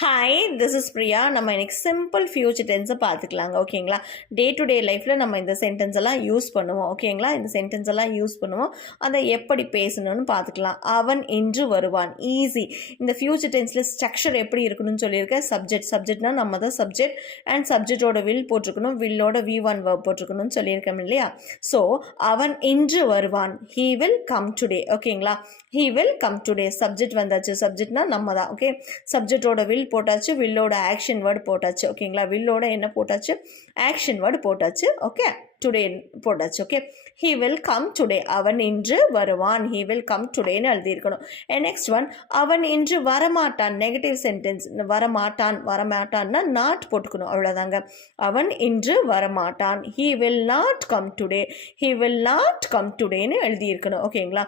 Hi, this is Priya. நம்ம இன்னைக்கு simple future டென்ஸை பார்த்துக்கலாங்க. ஓகேங்களா? டே டு டே லைஃப்பில் நம்ம இந்த சென்டென்ஸ் எல்லாம் யூஸ் பண்ணுவோம். ஓகேங்களா? இந்த சென்டென்ஸ் எல்லாம் யூஸ் பண்ணுவோம். அதை எப்படி பேசணும்னு பார்த்துக்கலாம். அவன் இன்று வருவான். ஈஸி. இந்த ஃபியூச்சர் டென்ஸில் ஸ்ட்ரக்சர் எப்படி இருக்கணும்னு சொல்லியிருக்கேன். சப்ஜெக்ட்னா நம்ம தான் சப்ஜெக்ட் அண்ட் சப்ஜெக்டோட வில் போட்டிருக்கணும், வில்லோட V1 verb போட்டிருக்கணும்னு சொல்லியிருக்கேன் இல்லையா? ஸோ அவன் இன்று வருவான். He will come today. ஓகேங்களா? He will come today. Subject வந்தாச்சு. சப்ஜெக்ட்னா நம்ம தான். ஓகே, சப்ஜெக்டோட வில் போட்டாச்சு, வில்லோட ஆக்ஷன் வேர்டு போட்டாச்சு. ஓகேங்களா? வில்லோட என்ன போட்டாச்சு? ஆக்ஷன் வேர்டு போட்டாச்சு. ஓகே, டுடே போட்டாச்சு. Okay, he will come today. அவன் இன்று வருவான். ஹீ வில் கம் டுடேன்னு எழுதியிருக்கணும். நெக்ஸ்ட் ஒன், அவன் இன்று வரமாட்டான். Negative sentence. வரமாட்டான்னா நாட் போட்டுக்கணும். அவ்வளோதாங்க. அவன் இன்று வரமாட்டான். He will not come today. He will not come டுடேன்னு எழுதியிருக்கணும். ஓகேங்களா?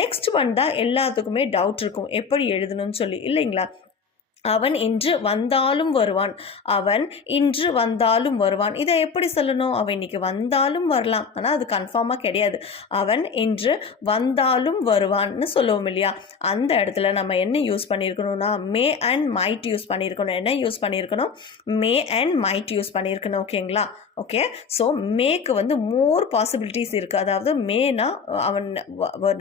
நெக்ஸ்ட் ஒன் தான் எல்லாத்துக்குமே டவுட் இருக்கும், எப்படி எழுதணும்னு சொல்லி, இல்லைங்களா? அவன் இன்று வந்தாலும் வருவான். அவன் இன்று வந்தாலும் வருவான். இதை எப்படி சொல்லணும்? அவன் இன்னைக்கு வந்தாலும் வரலாம், ஆனால் அது கன்ஃபார்மாக கிடையாது. அவன் இன்று வந்தாலும் வருவான்னு சொல்லுவோம் இல்லையா? அந்த இடத்துல நம்ம என்ன யூஸ் பண்ணியிருக்கணும்னா மே அண்ட் மைட் யூஸ் பண்ணியிருக்கணும். என்ன யூஸ் பண்ணியிருக்கணும்? மே அண்ட் மைட் யூஸ் பண்ணியிருக்கணும். ஓகேங்களா? ஓகே, ஸோ மேக்கு வந்து மோர் பாசிபிலிட்டிஸ் இருக்குது. அதாவது மேனா அவன்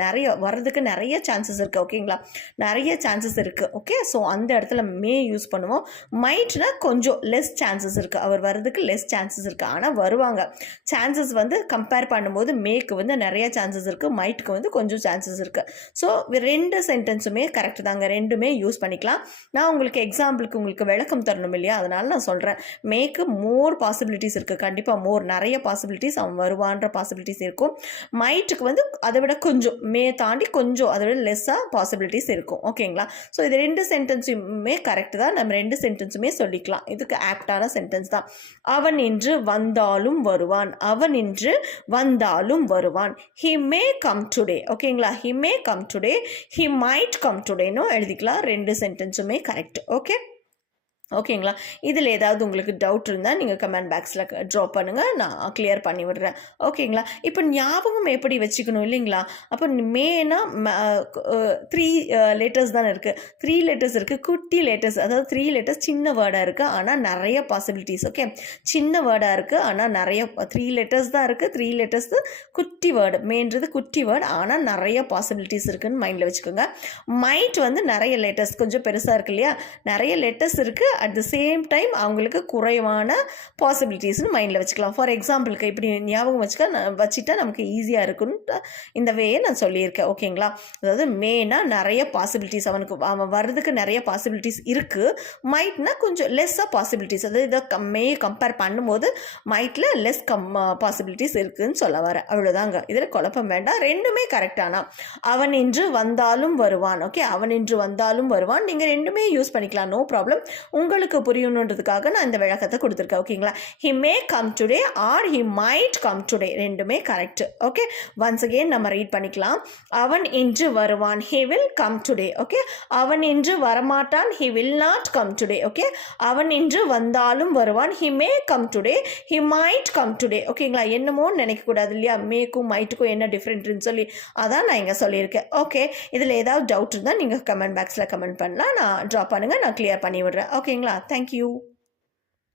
நிறைய வர்றதுக்கு நிறைய சான்சஸ் இருக்குது. ஓகேங்களா? நிறைய சான்சஸ் இருக்குது. ஓகே, ஸோ அந்த இடத்துல மே யூஸ் பண்ணுவோம். மைட்னா கொஞ்சம் லெஸ் சான்சஸ் இருக்குது, அவர் வர்றதுக்கு லெஸ் சான்சஸ் இருக்குது, ஆனால் வருவாங்க. சான்சஸ் வந்து கம்பேர் பண்ணும்போது மேக்கு வந்து நிறைய சான்சஸ் இருக்குது, மைட்டுக்கு வந்து கொஞ்சம் சான்சஸ் இருக்குது. ஸோ ரெண்டு சென்டென்ஸுமே கரெக்ட் தாங்க, ரெண்டுமே யூஸ் பண்ணிக்கலாம். நான் உங்களுக்கு எக்ஸாம்பிளுக்கு உங்களுக்கு விளக்கம் தரணும் இல்லையா? அதனால நான் சொல்கிறேன். மேக்கு மோர் பாசிபிலிட்டிஸ் இருக்குது, கண்டிப்பாக நிறைய பாசிபிலிட்டிஸ், அவன் வருவான்ற பாசிபிலிட்டிஸ் இருக்கும். மைட்டுக்கு வந்து அதை விட கொஞ்சம், மே தாண்டி கொஞ்சம் அதை விட லெஸ்ஸாக பாசிபிலிட்டிஸ் இருக்கும். ஓகேங்களா? ஸோ இது ரெண்டு சென்டென்ஸுமே கரெக்ட் தான். நம்ம ரெண்டு சென்டென்ஸுமே சொல்லிக்கலாம். இதுக்கு ஆப்டான சென்டென்ஸ் தான். அவன் இன்று வந்தாலும் வருவான். அவன் இன்று வந்தாலும் வருவான். He may come today. ஓகேங்களா? He may come today. He might come டுடேன்னு எழுதிக்கலாம். ரெண்டு சென்டென்ஸுமே கரெக்ட். ஓகேங்களா? இதில் ஏதாவது உங்களுக்கு டவுட் இருந்தால் நீங்கள் கமெண்ட் பாக்ஸில் ட்ராப் பண்ணுங்கள், நான் கிளியர் பண்ணி விடுறேன். ஓகேங்களா? இப்போ ஞாபகம் எப்படி வச்சுக்கணும் இல்லைங்களா? அப்போ மேனா 3 லெட்டர்ஸ் தானே இருக்குது. 3 லெட்டர்ஸ் இருக்குது, குட்டி லெட்டர்ஸ். அதாவது 3 லெட்டர்ஸ் சின்ன வேர்டாக இருக்குது, ஆனால் நிறைய பாசிபிலிட்டிஸ். ஓகே, சின்ன வேர்டாக இருக்குது, ஆனால் நிறைய 3 லெட்டர்ஸ் தான் இருக்குது. 3 லெட்டர்ஸ் குட்டி வேர்டு. மேன்றது குட்டி வேர்டு, ஆனால் நிறைய பாசிபிலிட்டிஸ் இருக்குதுன்னு மைண்டில் வச்சுக்கோங்க. மைட் வந்து நிறைய லெட்டர்ஸ், கொஞ்சம் பெருசாக இருக்கு இல்லையா? நிறைய லெட்டர்ஸ் இருக்குது, அட் த சேம் டைம் அவங்களுக்கு குறைவான பாசிபிலிட்டிஸ்னு மைண்டில் வச்சுக்கலாம். ஃபார் எக்ஸாம்பிளுக்கு இப்படி ஞாபகம் வச்சுட்டா நமக்கு ஈஸியாக இருக்குன்னு இந்த வேயை நான் சொல்லியிருக்கேன். ஓகேங்களா? அதாவது மேனா நிறைய பாசிபிலிட்டிஸ், அவன் வர்றதுக்கு நிறைய பாசிபிலிட்டிஸ் இருக்குது. மைட்னா கொஞ்சம் லெஸ்ஸாக பாசிபிலிட்டிஸ். அதாவது இதை மே கம்பேர் பண்ணும்போது மைட்டில் லெஸ் பாசிபிலிட்டிஸ் இருக்குதுன்னு சொல்ல வர. அவ்வளோதாங்க. இதில் குழப்பம் வேண்டாம், ரெண்டுமே கரெக்டானா. அவன் இன்று வந்தாலும் வருவான். ஓகே, அவன் இன்று வந்தாலும் வருவான். நீங்கள் ரெண்டுமே யூஸ் பண்ணிக்கலாம், நோ ப்ராப்ளம். உங்களுக்கு புரியணுன்றதுக்காக நான் இந்த விளக்கத்தை கொடுத்துருக்கேன். ஓகேங்களா? He may come today or he might come today, ரெண்டுமே கரெக்ட். ஓகே, ஒன்ஸ் அகெயின் நம்ம ரீட் பண்ணிக்கலாம். அவன் இன்று வருவான். He will come today. Okay, அவன் இன்று வரமாட்டான். He will not come today. Okay, அவன் இன்று வந்தாலும் வருவான். He may come today. He might come today. ஓகேங்களா? என்னமோ நினைக்கக்கூடாது இல்லையா? மேக்கும் மைட்டுக்கும் என்ன டிஃப்ரெண்ட்னு சொல்லி அதான் நான் இங்கே சொல்லியிருக்கேன். ஓகே, இதில் ஏதாவது டவுட் இருந்தால் நீங்கள் கமெண்ட் பாக்ஸில் கமெண்ட் பண்ணலாம், நான் ட்ராப் பண்ணுங்கள், நான் கிளியர் பண்ணி விடுறேன். ஓகேங்களா? தேங்க்யூ.